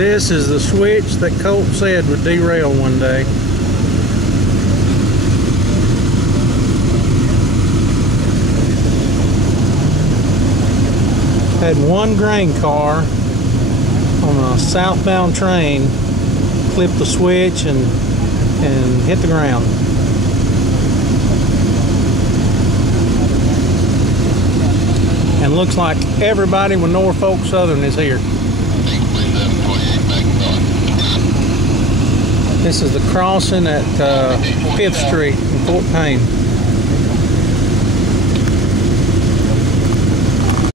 This is the switch that Colt said would derail one day. Had one grain car on a southbound train flip the switch and hit the ground. And looks like everybody with Norfolk Southern is here. This is the crossing at 5th Street in Fort Payne.